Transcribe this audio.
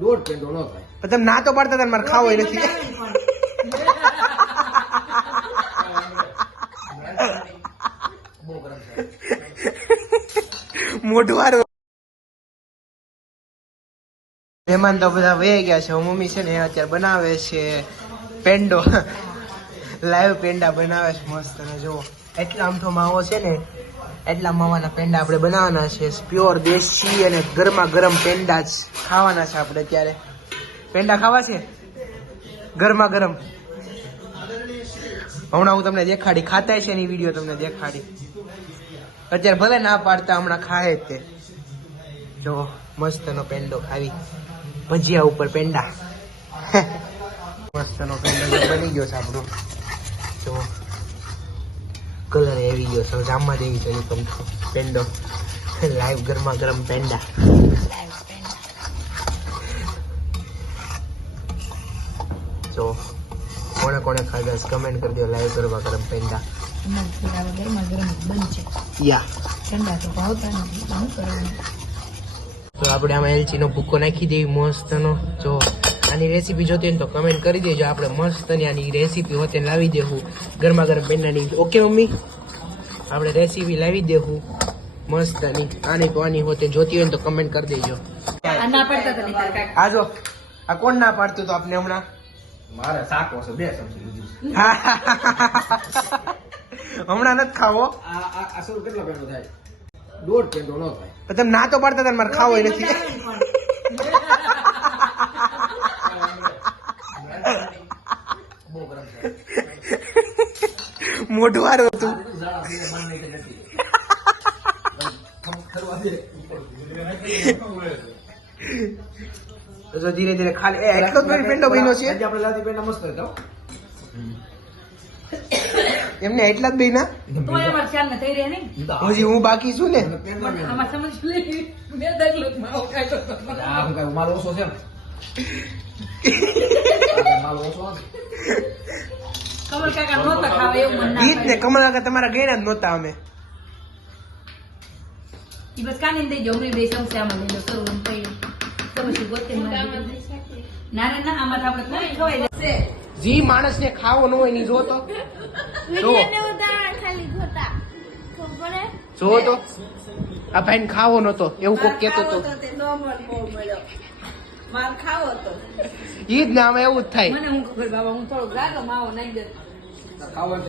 દોઢ પેંડો ન થાય. તમે ના તો પાડતા હતા મારે ખાવો નથી. મોઢું વાળું મહેમાન તો બધા વહી ગયા છે. મમ્મી છે ને અત્યારે બનાવે છે પેંડો, લાઈવ પેંડા બનાવે છે મસ્ત. અને જુઓ એટલા આમઠો માવો છે ને, એટલા માવાના પેંડા આપણે બનાવવાના છે. પ્યોર દેશી અને ગરમા ગરમ પેંડા જ ખાવાના છે આપણે. અત્યારે પેંડા ખાવા છે ગરમા ગરમ. હમણાં હું તમને દેખાડી, ખાતા છે એની વિડીયો તમને દેખાડી. અત્યારે ભલે ના પાડતા, હમણાં ખાય જ તે. જો મસ્તનો પેંડો ખાવી, ભજીયા ઉપર પેંડા. મસ્તનો પેંડો બની ગયો છે આપણો. જો કલર આવી ગયો છે, જામમાં દેવી જોઈએ તમતો પેંડો. લાઈવ ગરમા ગરમ પેંડા. જો કોને કોને ખાધા છે કમેન્ટ કરી દો. લાઈવ ગરમા ગરમ પેંડા. યા તો આપણે આમાં એલચીનો ભૂકો નાખી દેવી મસ્તનો. જો આની રેસીપી જોતી હોય તો કમેન્ટ કરી દેજો. આપણે મસ્તની આની રેસીપી હોતે લાવી દેવું ગરમા ગરમ પેંડાની. ઓકે મમ્મી, આપણે રેસીપી લાવી દેવું મસ્તની. આની તો આની હોતે જોતી હોય તો કમેન્ટ કરી દેજો. આ જો આ કોણ ના પાડતું તો આપને હમણાં? મારે શાકો છે 2 ચમચી લીધું છે. હમણાં નથી ખાવો. આ શું કેટલા પેંડો થાય? દોઢ પેંડો ન થાય. તમે ના તો પાડતા હતા મારે ખાવો નથી. બહુ ગરમ છે. મોઢું વાળું હતું. તો ધીરે ધીરે ખાલી એટલો જ પેંડો બન્યો છે. આપણે લાદી પેંડા મસ્ત હતા. એમને એટલા જ બન્યા. હજી હું બાકી છું ને. માલ ઓછો છે. માલ ઓછો ગીત ને કમલ કાકા તમારા ગેણા જ નહોતા અમે. જી માણસ ને ખાવો ન હોય ની જો તો જો તો આ ભાઈ ખાવો નતો એવું કોક કેતો તો. ઈ જ ને આમાં એવું જ થાય. મને હું ખબર બાબા, હું થોડોક રાગો માવો નાખી દે.